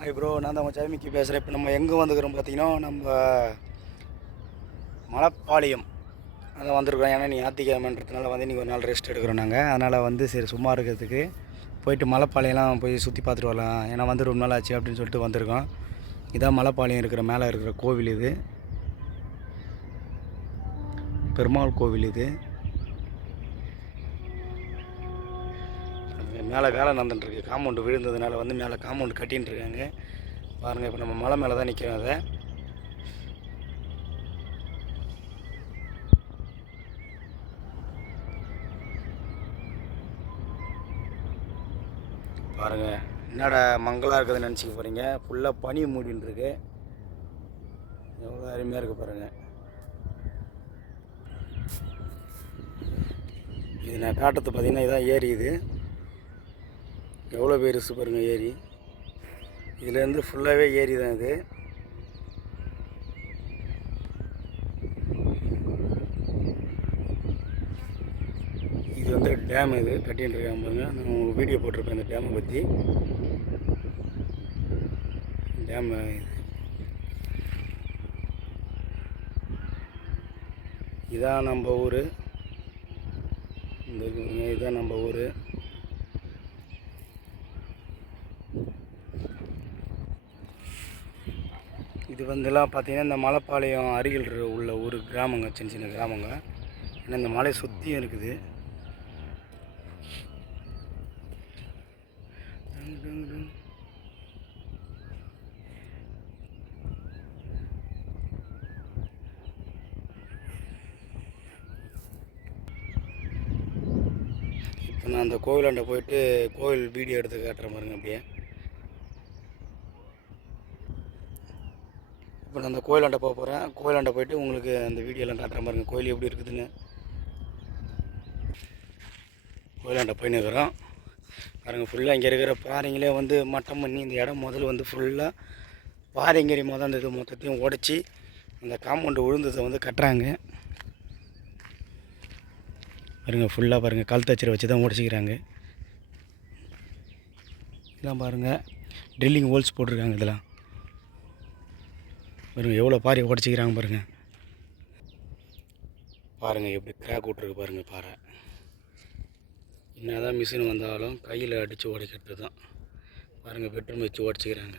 Hi bro நான் தான் உங்கள் சாமிக்கு பேசுகிறேன் இப்போ நம்ம எங்கே வந்துக்கிறோம் பார்த்தீங்கன்னா நம்ம மலைப்பாளையம் அதை வந்திருக்கிறோம். ஏன்னா நீ ஞாத்திக்கிழமைன்றதுனால வந்து இன்றைக்கி ஒரு நாள் ரெஸ்ட் எடுக்கிறோம் நாங்கள் அதனால் வந்து சரி சும்மா இருக்கிறதுக்கு போயிட்டு மலைப்பாளையம்லாம் போய் சுற்றி பார்த்துட்டு வரலாம். ஏன்னா வந்து ரொம்ப நாள் ஆச்சு அப்படின்னு சொல்லிட்டு வந்திருக்கோம். இதான் மலைப்பாளையம் இருக்கிற மேலே இருக்கிற கோவில் இது. பெருமாள் கோவில் இது அது மேலே வேலை நடந்துட்டுருக்கு காம்பவுண்டு விழுந்ததுனால வந்து மேலே காம்பவுண்டு கட்டின்னு இருக்காங்க. பாருங்கள் இப்போ நம்ம மலை மேலே தான் நிற்கிறோம் அதை. பாருங்கள் என்னடா மங்களாக இருக்குதுன்னு நினச்சிக்க போகிறீங்க ஃபுல்லாக பனி மூடின்னு இருக்கு. எவ்வளோ அருமையாக இருக்குது பாருங்கள் இது நான் காட்டுறது பார்த்தீங்கன்னா இதான் ஏரி இது. எவ்வளோ பெருசு பாருங்கள் ஏரி. இதுலேருந்து ஃபுல்லாகவே ஏரி தான் இது. இது வந்து டேம் இது கட்டின்னு இருக்காங்க பாருங்க. நான் உங்களுக்கு வீடியோ போட்டிருப்பேன் இந்த டேமை பற்றி டேம் இதான் நம்ம ஊர். இந்த இதுதான் நம்ம ஊர். இது வந்துலாம் பார்த்திங்கன்னா இந்த மலைப்பாளையம் அருகில் உள்ள ஊர் கிராமங்க சின்ன சின்ன கிராமங்க. ஏன்னா இந்த மலை சுற்றியும் இருக்குது. இப்போ நான் அந்த கோவிலாண்ட போயிட்டு கோவில் வீடியோ எடுத்து காட்டுற பாருங்க அப்படியே. இப்போ நான் அந்த கோயிலாண்ட போக போகிறேன் கோயிலாண்ட போயிட்டு உங்களுக்கு அந்த வீடியோலாம் காட்டுற பாருங்க கோயில் எப்படி இருக்குதுன்னு. கோயிலாண்ட போயின்னு இருக்கிறோம். பாருங்கள் ஃபுல்லாக இங்கே இருக்கிற பாறைங்களே வந்து மட்டம் பண்ணி இந்த இடம் முதல்ல வந்து ஃபுல்லாக பாறைங்கறி மொதல் அந்த இது மொத்தத்தையும் உடச்சி அந்த காம்பவுண்டு விழுந்ததை வந்து கட்டுறாங்க. பாருங்கள் ஃபுல்லாக பாருங்கள் கல் தச்சரை வச்சு தான் உடச்சிக்கிறாங்க. இதெல்லாம் பாருங்கள் ட்ரில்லிங் ஹோல்ஸ் போட்டிருக்காங்க இதெல்லாம். பாருங்கள் எவ்வளோ பாறை உடச்சிக்கிறாங்க பாருங்கள் பாருங்கள் எப்படி கிராக் விட்ருக்கு பாருங்கள் பாறை. என்ன தான் மிஷின் வந்தாலும் கையில் அடித்து உடைக்கிறது தான். பாருங்கள் பெட்ரோல் வச்சு உடச்சிக்கிறாங்க.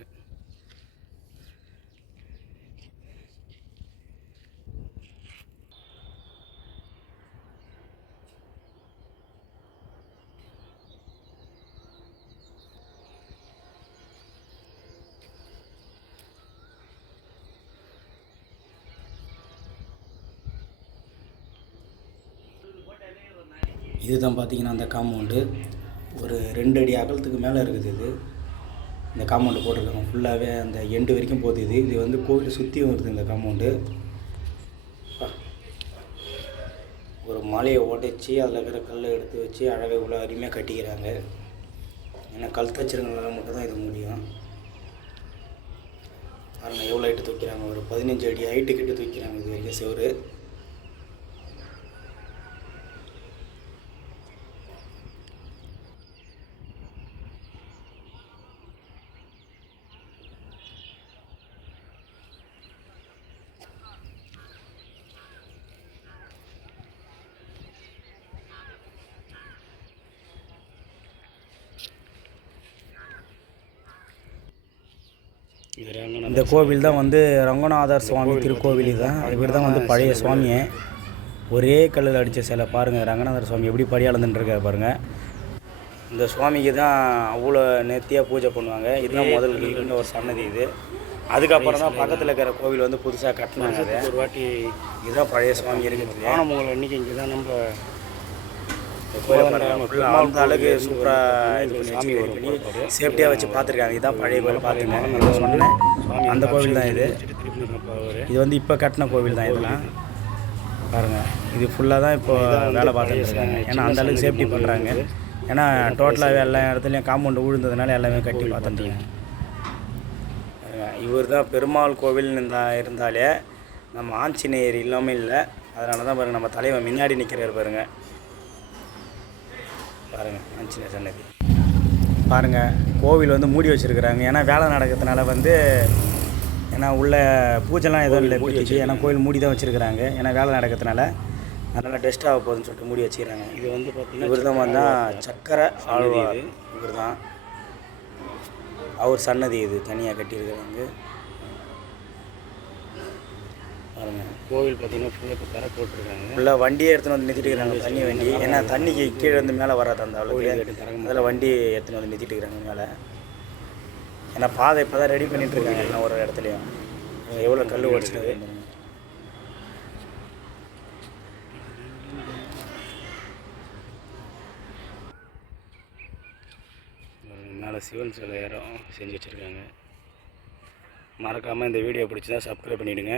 இதுதான் பார்த்தீங்கன்னா அந்த காம்பவுண்டு ஒரு ரெண்டு அடி அகலத்துக்கு மேலே இருக்குது இது. இந்த காம்பவுண்டு போட்டிருக்காங்க. ஃபுல்லாகவே அந்த எண்டு வரைக்கும் போகுது இது. இது வந்து கோவிலை சுற்றியும் வருது இந்த காம்பவுண்டு ஒரு மலையை உடைச்சி அதில் இருக்கிற கல்லை எடுத்து வச்சு அழகாக இவ்வளோ அருமையாக கட்டிக்கிறாங்க. ஏன்னா கல் தச்சிருங்களால மட்டும் தான் இது முடியும். பாருங்கள் எவ்வளோ ஹைட்டு தூக்கிறாங்க. ஒரு பதினஞ்சு அடி ஹைட்டு கிட்ட தூக்கிறாங்க இது வரைக்கும் செவரு. இந்த கோவில் தான் வந்து ரங்கநாதர் சுவாமி திருக்கோவில் இதுதான் இவர் தான் வந்து பழைய சுவாமியே. ஒரே கல்லில் அடித்த சிலை பாருங்கள் ரங்கநாதர் சுவாமி எப்படி படியாளந்துட்டுருக்காரு பாருங்கள் இந்த சுவாமிக்கு தான் அவ்வளோ நேர்த்தியாக பூஜை பண்ணுவாங்க. இதுதான் முதல் இருந்த ஒரு சன்னதி இது. அதுக்கப்புறம் தான் பக்கத்தில் இருக்கிற கோவில் வந்து புதுசாக கட்டினாங்க. ஒரு வாட்டி இதுதான் பழைய சுவாமி இருக்குது ஆனமங்கலம் அன்றைக்கி இங்கே தான் நம்ம அந்த அளவுக்கு சூப்பராக இது பண்ணி சாமி பண்ணி சேஃப்டியாக வச்சு பார்த்துருக்காங்க. இதுதான் பழைய கோவில் பார்த்துங்க நல்லா சொன்னேன். அந்த கோவில் தான் இது. இது வந்து இப்போ கட்டின கோவில் தான் இதெல்லாம். பாருங்கள் இது ஃபுல்லாக தான் இப்போ வேலை பார்த்துட்டு இருக்காங்க. ஏன்னா அந்த அளவுக்கு சேஃப்டி பண்ணுறாங்க ஏன்னா டோட்டலாகவே எல்லா இடத்துலையும் காம்பவுண்டு விழுந்ததுனால எல்லாமே கட்டி பார்த்துட்டீங்க இவர் தான் பெருமாள் கோவில் இருந்தா இருந்தாலே நம்ம ஆஞ்சநேயர் இல்லாமல் இல்லை. அதனால தான் பாருங்கள் நம்ம தலைவன் முன்னாடி நிற்கிறாரு பாருங்கள் பாருங்கள் ஆஞ்சநேயர் சன்னதி பாருங்கள் கோவில் வந்து மூடி வச்சுருக்குறாங்க. ஏன்னா வேலை நடக்கிறதுனால வந்து ஏன்னா உள்ள பூஜைலாம் எதுவும் இல்லை இப்போதைக்கு. ஏன்னா கோவில் மூடி தான் வச்சுருக்குறாங்க. ஏன்னா வேலை நடக்கிறதுனால. அதனால் டெஸ்ட் ஆக போகுதுன்னு சொல்லிட்டு மூடி வச்சுக்கிறாங்க. இது வந்து பார்த்தீங்கன்னா இவர் தான் வந்தால் சக்கரை ஆழ்வார். இவர் தான். அவர் சன்னதி இது தனியாக கட்டியிருக்கிறாங்க. பாருங்க. கோவில் பார்த்தீங்கன்னா ஃபுல்லாக இப்போ தர போட்டிருக்காங்க. ஃபுல்லாக வண்டியே எடுத்துன்னு வந்து நிறுத்திட்டு இருக்கிறாங்க தண்ணி வண்டி ஏன்னா தண்ணிக்கு கீழே இருந்து மேலே வராது அந்த அளவுக்கு. அதில் வண்டி எடுத்துன்னு வந்து நிறுத்திட்டு இருக்கிறாங்க மேலே. ஏன்னா பாதை இப்போ தான் ரெடி பண்ணிட்டு இருக்காங்க. எல்லாம் ஒரு இடத்துலையும். எவ்வளோ கல் உடச்சிட்டு மேலே சிவன் சிலை யாரும் செஞ்சு வச்சுருக்காங்க. மறக்காமல் இந்த வீடியோ பிடிச்சதா சப்ஸ்கிரைப் பண்ணிவிடுங்க